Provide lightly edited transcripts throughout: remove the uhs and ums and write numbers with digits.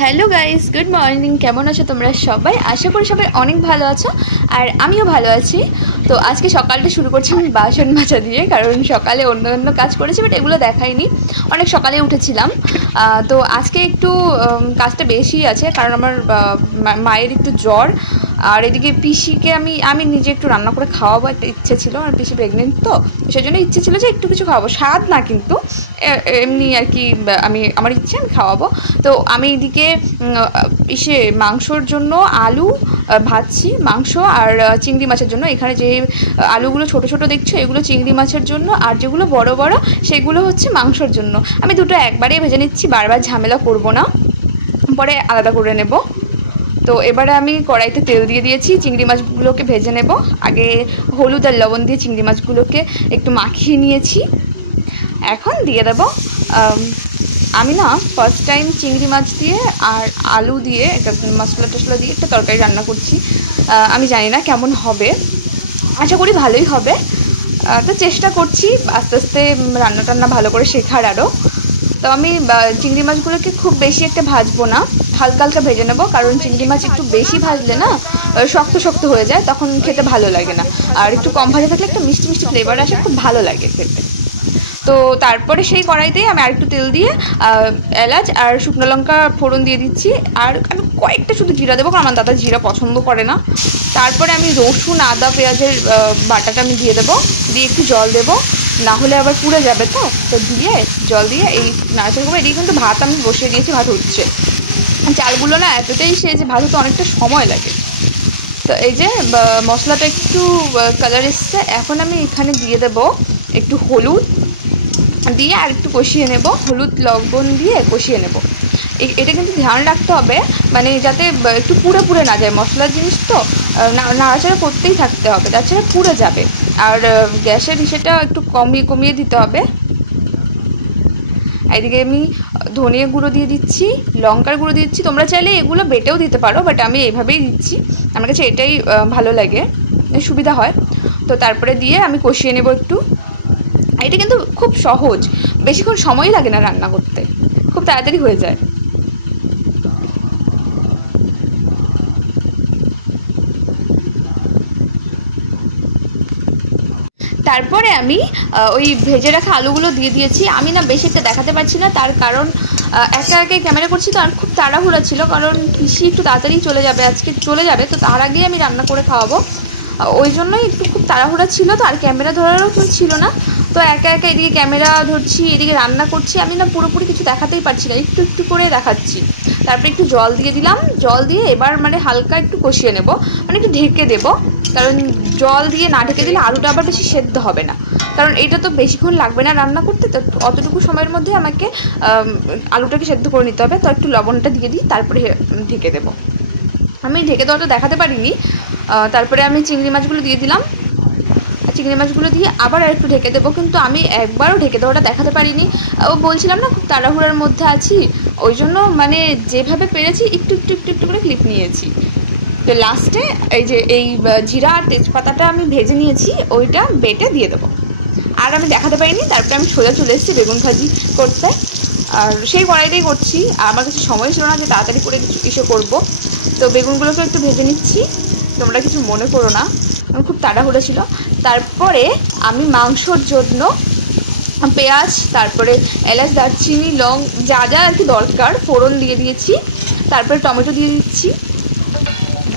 Hello guys, good morning. কেমন আছো তোমরা সবাই? আশা করি সবাই অনেক ভালো আছো, আর আমিও ভালো আছি। তো আজকে সকালটা শুরু করছি আমি বাসন মাজা দিয়ে, কারণ সকালে অন্য অন্য কাজ করেছি বাট এগুলো দেখাইনি। অনেক সকালে উঠেছিলাম, তো আজকে একটু কাজটা বেশি আছে, কারণ আমার মায়ের একটু জ্বর। আর এদিকে পিসিকে আমি নিজে একটু রান্না করে খাওয়াবো একটা ইচ্ছে ছিল, আর পিসি প্রেগনেন্ট, তো সেই জন্য ইচ্ছে ছিল যে একটু কিছু খাওয়াবো, স্বাদ না কিন্তু এমনি আর কি, আমার ইচ্ছে আমি খাওয়াবো। তো আমি এদিকে মাংসর জন্য আলু ভাজছি, মাংস আর চিংড়ি মাছের জন্য। এখানে যে আলুগুলো ছোট ছোট দেখছো এগুলো চিংড়ি মাছের জন্য, আর যেগুলো বড় বড় সেগুলো হচ্ছে মাংসর জন্য। আমি দুটো একবারেই ভেজে নিচ্ছি, বারবার ঝামেলা করব না, পরে আলাদা করে নেব। তো এবারে আমি কড়াইতে তেল দিয়ে দিয়েছি, চিংড়ি মাছগুলোকে ভেজে নেব। আগে হলুদ আর লবণ দিয়ে চিংড়ি মাছগুলোকে একটু মাখিয়ে নিয়েছি, এখন দিয়ে দেব। আমি না ফার্স্ট টাইম চিংড়ি মাছ দিয়ে আর আলু দিয়ে একটা মশলা টশলা দিয়ে একটা তরকারি রান্না করছি। আমি জানি না কেমন হবে, আশা করি ভালোই হবে। তো চেষ্টা করছি আস্তে আস্তে রান্না টান্না ভালো করে শেখার আরও। তো আমি চিংড়ি মাছগুলোকে খুব বেশি একটা ভাজবো না, হালকা হালকা ভেজে নেবো, কারণ চিংড়ি মাছ একটু বেশি ভাজলে না শক্ত শক্ত হয়ে যায়, তখন খেতে ভালো লাগে না। আর একটু কম ভাজা থাকলে একটা মিষ্টি মিষ্টি ফ্লেভার আসে, খুব ভালো লাগে খেতে। তো তারপরে সেই কড়াইতেই আমি আরেকটু তেল দিয়ে এলাচ আর শুকনো লঙ্কা ফোড়ন দিয়ে দিচ্ছি, আর আমি কয়েকটা শুধু জিরা দেবো, কারণ আমার দাদা জিরা পছন্দ করে না। তারপরে আমি রসুন আদা পেঁয়াজের বাটাটা আমি দিয়ে দেবো, দিয়ে একটু জল দেবো, না হলে আবার পুড়ে যাবে। তো দিয়ে জল দিয়ে এই নাড়াচাড়া করবো। এদিকে কিন্তু ভাত আমি বসিয়ে দিয়েছি, ভাত হচ্ছে। চালগুলো না এতটাই সে যে ভাত হতে অনেকটা সময় লাগে। তো এই যে মশলাটা একটু কালার এসছে, এখন আমি এখানে দিয়ে দেবো একটু হলুদ দিয়ে আর একটু কষিয়ে নেব, হলুদ লবণ দিয়ে কষিয়ে নেব। এটা কিন্তু ধ্যান রাখতে হবে, মানে যাতে একটু পুড়ে পুড়ে না যায়, মশলার জিনিস তো নাড়াচাড়া করতেই থাকতে হবে, তাছাড়া পুড়ে যাবে। আর গ্যাসের ইসেটা একটু কমিয়ে কমিয়ে দিতে হবে। এদিকে আমি ধনিয়া গুঁড়ো দিয়ে দিচ্ছি, লঙ্কার গুঁড়ো দিচ্ছি, তোমরা চাইলে এগুলো বেটেও দিতে পারো, বাট আমি এইভাবেই দিচ্ছি, আমার কাছে এটাই ভালো লাগে, সুবিধা হয়। তো তারপরে দিয়ে আমি কষিয়ে নেব একটু। এটা কিন্তু খুব সহজ, বেশিক্ষণ সময়ই লাগে না রান্না করতে, খুব তাড়াতাড়ি হয়ে যায়। তারপরে আমি ওই ভেজে রাখা আলুগুলো দিয়ে দিয়েছি। আমি না বেশি একটা দেখাতে পারছি না, তার কারণ একা একাই ক্যামেরা করছি, তো আর খুব তাড়াহুড়া ছিল, কারণ পিসি একটু তাড়াতাড়ি চলে যাবে, আজকে চলে যাবে, তো তার আগেই আমি রান্না করে খাওয়াবো, ওই জন্যই একটু খুব তাড়াহুড়া ছিল। তো আর ক্যামেরা ধরারও কেউ ছিল না, তো একা একা এদিকে ক্যামেরা ধরছি, এদিকে রান্না করছি, আমি না পুরোপুরি কিছু দেখাতেই পারছি না, একটু একটু করে দেখাচ্ছি। তারপরে একটু জল দিয়ে দিলাম, জল দিয়ে এবার মানে হালকা একটু কষিয়ে নেব, মানে একটু ঢেকে দেবো, কারণ জল দিয়ে না ঢেকে দিলে আলুটা আবার বেশি সেদ্ধ হবে না, কারণ এটা তো বেশিক্ষণ লাগবে না রান্না করতে, তো অতটুকু সময়ের মধ্যে আমাকে আলুটাকে সেদ্ধ করে নিতে হবে। তো একটু লবণটা দিয়ে দিই, তারপরে ঢেকে দেবো। আমি ঢেকে দেওয়াটা দেখাতে পারিনি। তারপরে আমি চিংড়ি মাছগুলো দিয়ে দিলাম, চিংড়ি মাছগুলো দিয়ে আবার একটু ঢেকে দেবো, কিন্তু আমি একবারও ঢেকে দেওয়াটা দেখাতে পারিনি। বলছিলাম না খুব তাড়াহুড়ার মধ্যে আছি, ওই জন্য মানে যেভাবে পেরেছি একটু একটু একটু একটু করে ক্লিপ নিয়েছি। তো লাস্টে এই জিরা আর তেজপাতাটা আমি ভেজে নিয়েছি, ওইটা বেটে দিয়ে দেবো, আর আমি দেখাতে পারিনি। তারপরে আমি সোজা চলে এসেছি বেগুন ভাজি করতে, আর সেই কড়াইটাই করছি, আমার কাছে সময় ছিল না যে তাড়াতাড়ি করে কিছু করবো। তো বেগুনগুলোকে একটু ভেজে নিচ্ছি, তোমরা কিছু মনে করো না, আমার খুব তাড়াহুড়ো ছিল। তারপরে আমি মাংসর জন্য পেঁয়াজ, তারপরে এলাচ দারচিনি লং যা যা আর কি দরকার ফোড়ন দিয়ে দিয়েছি, তারপরে টমেটো দিয়ে দিচ্ছি।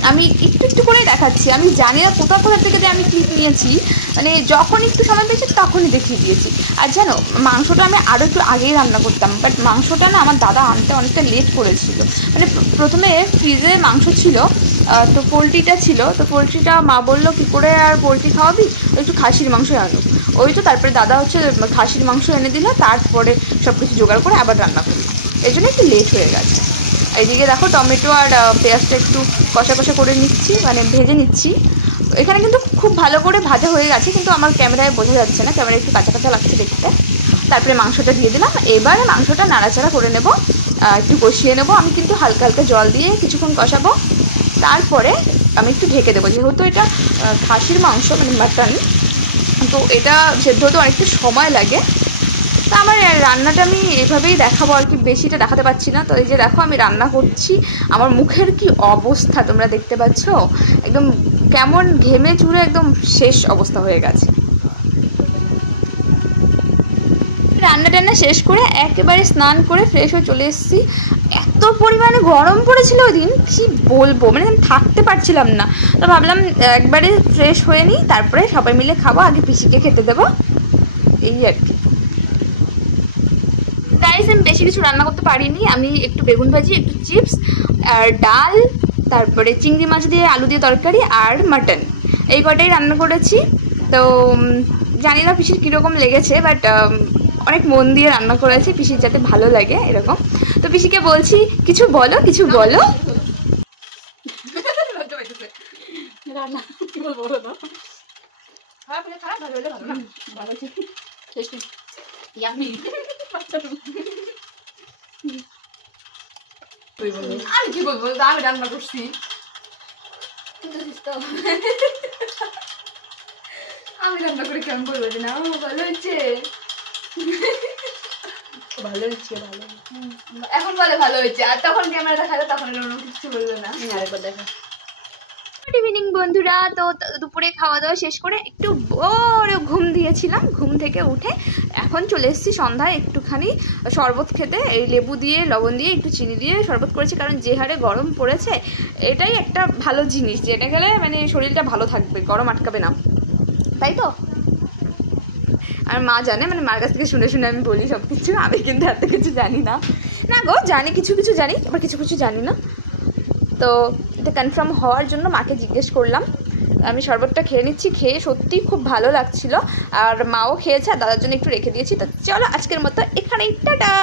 আমি একটু একটু করে দেখাচ্ছি, আমি জানি না কোথা কোথা থেকে যে আমি ক্লিপ নিয়েছি, মানে যখন একটু সময় পেয়েছি তখনই দেখিয়ে দিয়েছি। আর জানো, মাংসটা আমি আরও একটু আগেই রান্না করতাম, বাট মাংসটা না আমার দাদা আনতে অনেকটা লেট করেছিল। মানে প্রথমে ফ্রিজে মাংস ছিল, তো পোলট্রিটা ছিল, তো পোলট্রিটা মা বললো কী করে আর পোলট্রি খাওয়াবি, একটু খাসির মাংস আনো। ওই তো তারপরে দাদা হচ্ছে খাসির মাংস এনে দিল, তারপরে সব কিছু জোগাড় করে আবার রান্না করি, এই জন্য একটু লেট হয়ে গেছে। এইদিকে দেখো টমেটো আর পেঁয়াজটা একটু কষা কষা করে নিচ্ছি, মানে ভেজে নিচ্ছি। এখানে কিন্তু খুব ভালো করে ভাজা হয়ে গেছে, কিন্তু আমার ক্যামেরায় বোঝা যাচ্ছে না, ক্যামেরায় একটু কাঁচা কাঁচা লাগছে দেখতে। তারপরে মাংসটা দিয়ে দিলাম, এবারে মাংসটা নাড়াচাড়া করে নেব, একটু কষিয়ে নেব। আমি কিন্তু হালকা হালকা জল দিয়ে কিছুক্ষণ কষাবো, তারপরে আমি একটু ঢেকে দেবো, যেহেতু এটা খাসির মাংস মানে মাটন, তো এটা সেদ্ধ হতে অনেকটা সময় লাগে, তো আমার রান্নাটা আমি এভাবেই দেখাবো আর কি, বেশিটা দেখাতে পারছি না। তো এই যে দেখো আমি রান্না করছি, আমার মুখের কি অবস্থা তোমরা দেখতে পাচ্ছ, একদম কেমন ঘেমে চুরে একদম শেষ অবস্থা হয়ে গেছে। রান্না টান্না শেষ করে একেবারে স্নান করে ফ্রেশ হয়ে চলে এসেছি। এত পরিমাণে গরম পড়েছিল ওই দিন, কী বলবো, মানে আমি থাকতে পারছিলাম না। তো ভাবলাম একবারে ফ্রেশ হয়ে নিই, তারপরে সবাই মিলে খাবো, আগে পিসিকে খেতে দেবো, এই আর কি। গাইস আমি বেশি কিছু রান্না করতে পারিনি, আমি একটু বেগুন ভাজি, একটু চিপস আর ডাল, তারপরে চিংড়ি মাছ দিয়ে আলু দিয়ে তরকারি আর মাটন, এই কটাই রান্না করেছি। তো জানি না পিসির কীরকম লেগেছে, বাট অনেক মন দিয়ে রান্না করেছি, পিসির যাতে ভালো লাগে এরকম। তো পিসিকে বলছি কিছু বলো, কিছু বলো। আমি কি বলবো, আমি রান্না করছি, আমি রান্না করে কেমন বলবো যে না ভালো হচ্ছে, ভালো হচ্ছে, ভালো এখন বলে ভালো হচ্ছে, আর তখন ক্যামেরা দেখালে তখন কিছু বললো না। আরেকবার দেখো। গুড ইভিনিং বন্ধুরা, তো দুপুরে খাওয়া দাওয়া শেষ করে একটু বড় ঘুম দিয়েছিলাম, ঘুম থেকে উঠে এখন চলে এসেছি সন্ধ্যায় একটুখানি শরবত খেতে। এই লেবু দিয়ে লবণ দিয়ে একটু চিনি দিয়ে শরবত করেছি, কারণ যে হারে গরম পড়েছে এটাই একটা ভালো জিনিস, যেটা খেলে মানে শরীরটা ভালো থাকবে, গরম আটকাবে না, তাই তো। আর মা জানে, মানে মার কাছ থেকে শুনে শুনে আমি বলি সব কিছু, আমি কিন্তু এত কিছু জানি না, না গো জানি, কিছু কিছু জানি আবার কিছু কিছু জানি না। তো এটা কনফার্ম হওয়ার জন্য মাকে জিজ্ঞেস করলাম। আমি শরবতটা খেয়ে নিচ্ছি, খেয়ে সত্যিই খুব ভালো লাগছিল, আর মাও খেয়েছে, আর দাদার জন্য একটু রেখে দিয়েছি। তো চলো আজকের মতো এখানেই, টাটা।